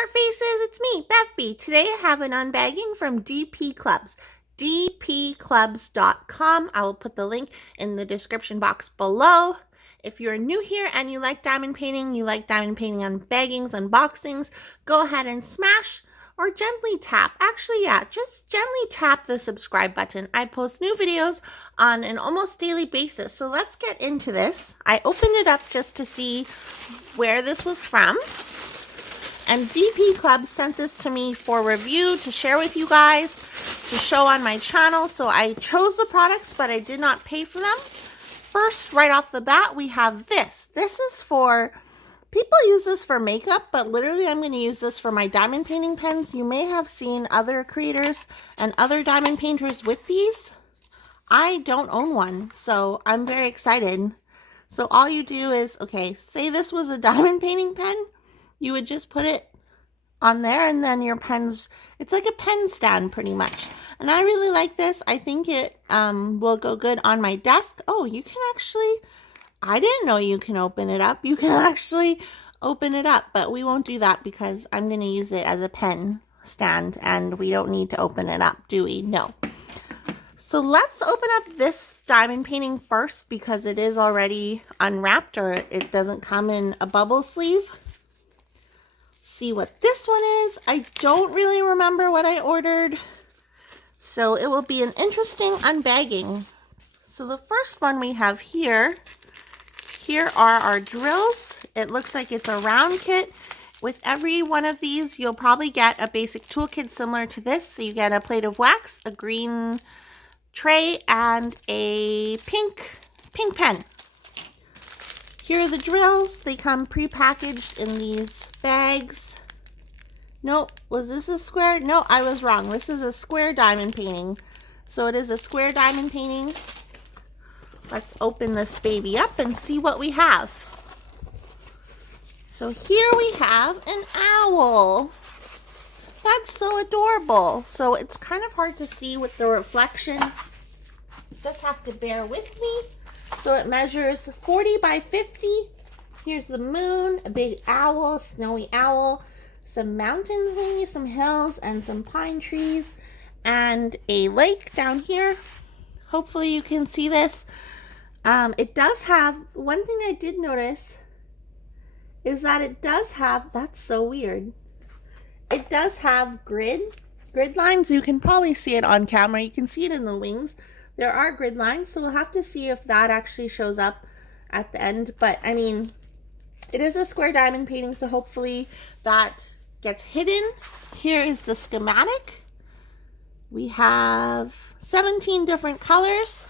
art faces, it's me, BevB. Today I have an unbagging from DPClubs. DPClubs.com. I will put the link in the description box below. If you're new here and you like diamond painting, unbaggings, unboxings, go ahead and smash or gently tap. Actually, yeah, just gently tap the subscribe button. I post new videos on an almost daily basis. So let's get into this. I opened it up just to see where this was from. And DPClubs sent this to me for review to share with you guys, to show on my channel. So I chose the products, but I did not pay for them. First, right off the bat, we have this. This is for, people use this for makeup, but literally I'm going to use this for my diamond painting pens. You may have seen other creators and other diamond painters with these. I don't own one, so I'm very excited. So all you do is, okay, say this was a diamond painting pen. You would just put it on there and then your pens, it's like a pen stand pretty much. And I really like this. I think it will go good on my desk. Oh, you can actually, I didn't know you can open it up. You can actually open it up, but we won't do that because I'm going to use it as a pen stand and we don't need to open it up, do we? No. So let's open up this diamond painting first because it is already unwrapped, or it doesn't come in a bubble sleeve. See what this one is. I don't really remember what I ordered, so it will be an interesting unbagging. So the first one we have here are our drills. It looks like it's a round kit. With every one of these, you'll probably get a basic toolkit similar to this. So you get a plate of wax, a green tray, and a pink pen. Here are the drills. They come pre-packaged in these bags. Nope, was this a square? No, I was wrong. This is a square diamond painting. So it is a square diamond painting. Let's open this baby up and see what we have. So here we have an owl. That's so adorable. So it's kind of hard to see with the reflection. You just have to bear with me. So it measures 40 by 50. Here's the moon, a big owl, snowy owl, some mountains, maybe some hills, and some pine trees, and a lake down here. Hopefully you can see this. It does have, one thing I did notice is that it does have, that's so weird. It does have grid lines. You can probably see it on camera. You can see it in the wings. There are grid lines, so we'll have to see if that actually shows up at the end. But I mean, it is a square diamond painting, so hopefully that gets hidden. Here is the schematic. We have 17 different colors.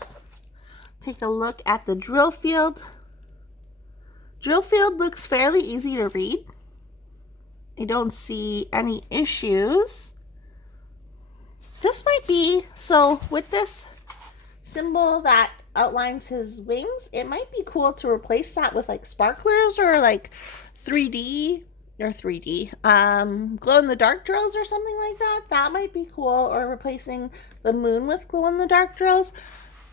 Take a look at the drill field. Drill field looks fairly easy to read. I don't see any issues. This might be, so with this symbol that outlines his wings, it might be cool to replace that with like sparklers or like 3D glow in the dark drills or something like that. That might be cool, or replacing the moon with glow in the dark drills.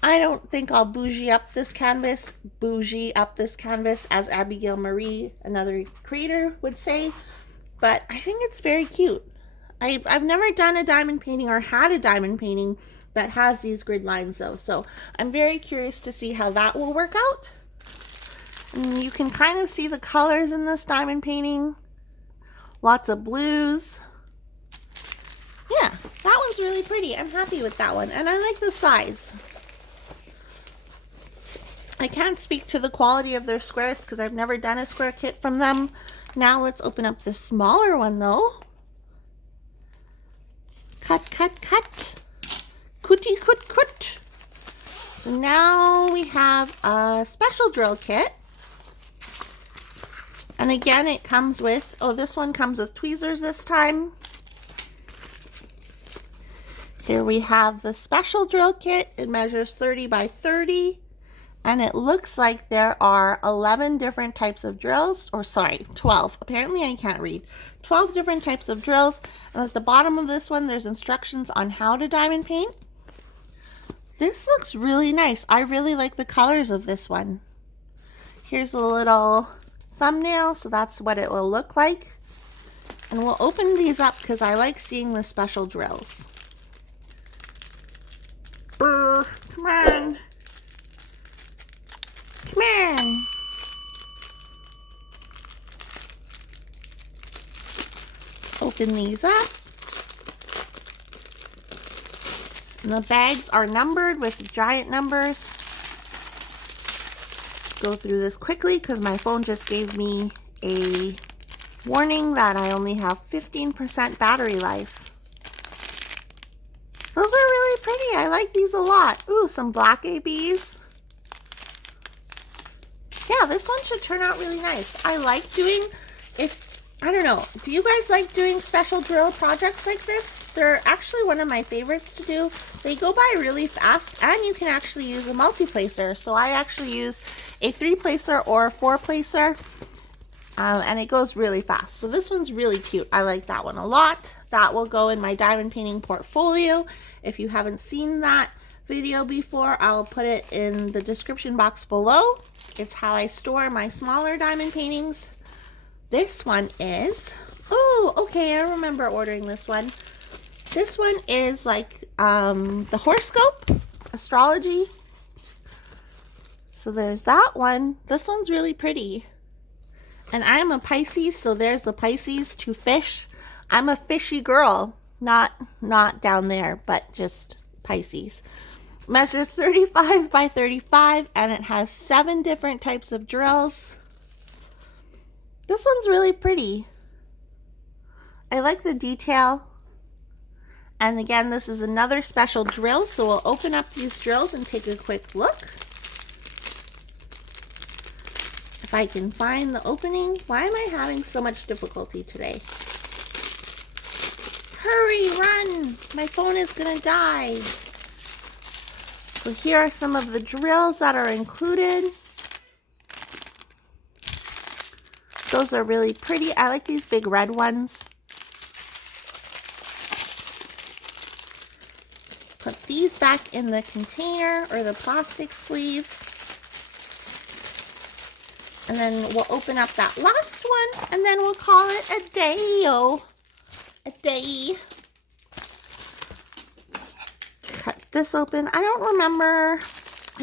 I don't think I'll bougie up this canvas as Abigail Marie, another creator, would say, but I think it's very cute. I've never done a diamond painting or had a diamond painting that has these grid lines though, so I'm very curious to see how that will work out. And you can kind of see the colors in this diamond painting. Lots of blues. Yeah, that one's really pretty. I'm happy with that one, and I like the size. I can't speak to the quality of their squares because I've never done a square kit from them. Now let's open up the smaller one though. Cut, cut, cut. Cootie, cut, cut. So now we have a special drill kit. And again, it comes with, oh, this one comes with tweezers this time. Here we have the special drill kit. It measures 30 by 30. And it looks like there are 11 different types of drills, or sorry, 12. Apparently I can't read. 12 different types of drills. And at the bottom of this one, there's instructions on how to diamond paint. This looks really nice. I really like the colors of this one. Here's a little thumbnail, so that's what it will look like. And we'll open these up because I like seeing the special drills. Come on. Come on. Open these up. And the bags are numbered with giant numbers. Go through this quickly because my phone just gave me a warning that I only have 15% battery life. Those are really pretty. I like these a lot. Ooh, some black ABs. Yeah, this one should turn out really nice. I like doing, I don't know, do you guys like doing special drill projects like this? They're actually one of my favorites to do. They go by really fast, and you can actually use a multi-placer. So I actually use a 3-placer or a 4-placer, and it goes really fast. So this one's really cute. I like that one a lot. That will go in my diamond painting portfolio. If you haven't seen that video before, I'll put it in the description box below. It's how I store my smaller diamond paintings. This one is, oh, okay, I remember ordering this one. This one is like the horoscope, astrology. So there's that one. This one's really pretty. And I'm a Pisces, so there's the Pisces to fish. I'm a fishy girl, not down there, but just Pisces. Measures 35 by 35, and it has 7 different types of drills. This one's really pretty. I like the detail. And again, this is another special drill, so we'll open up these drills and take a quick look. If I can find the opening. Why am I having so much difficulty today? Hurry, run! My phone is gonna die. So here are some of the drills that are included. Those are really pretty. I like these big red ones. Put these back in the container or the plastic sleeve. And then we'll open up that last one, and then we'll call it a day-o. A day. Let's cut this open. I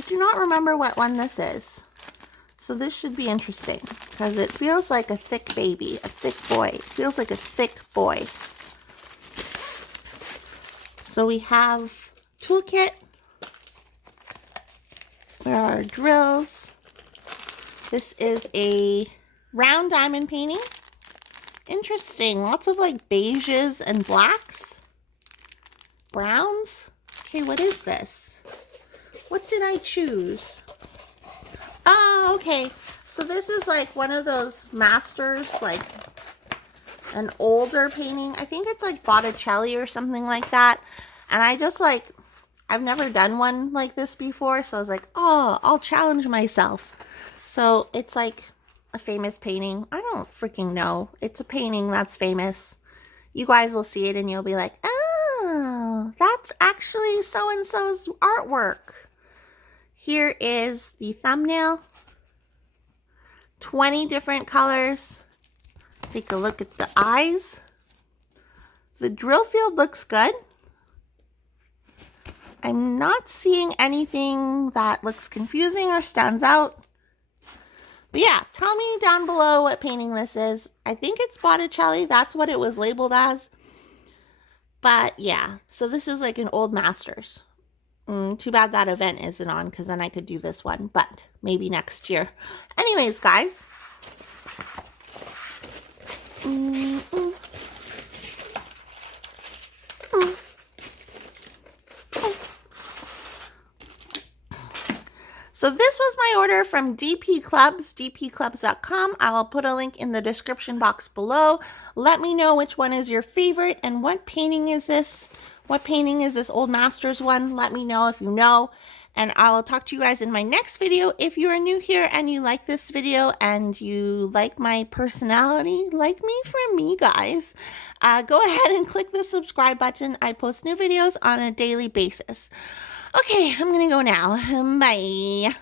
do not remember what one this is. So this should be interesting because it feels like a thick baby, a thick boy. It feels like a thick boy. So we have toolkit. There are drills. This is a round diamond painting. Interesting. Lots of like beiges and blacks. Browns. Okay, what is this? What did I choose? Oh, okay. So this is like one of those masters, like an older painting. I think it's like Botticelli or something like that. And I just like, I've never done one like this before. So I was like, oh, I'll challenge myself. So it's like a famous painting. I don't freaking know. It's a painting that's famous. You guys will see it and you'll be like, oh, that's actually so-and-so's artwork. Here is the thumbnail. 20 different colors. Take a look at the eyes. The drill field looks good. I'm not seeing anything that looks confusing or stands out. But yeah, tell me down below what painting this is. I think it's Botticelli. That's what it was labeled as. But yeah, so this is like an old masters. Too bad that event isn't on, because then I could do this one, but maybe next year. Anyways, guys. So this was my order from DPClubs, dpclubs.com. I will put a link in the description box below. Let me know which one is your favorite and what painting is this? What painting is this Old Masters one? Let me know if you know. And I will talk to you guys in my next video. If you are new here and you like this video and you like my personality, like me for me, guys, go ahead and click the subscribe button. I post new videos on a daily basis. Okay, I'm gonna go now. Bye.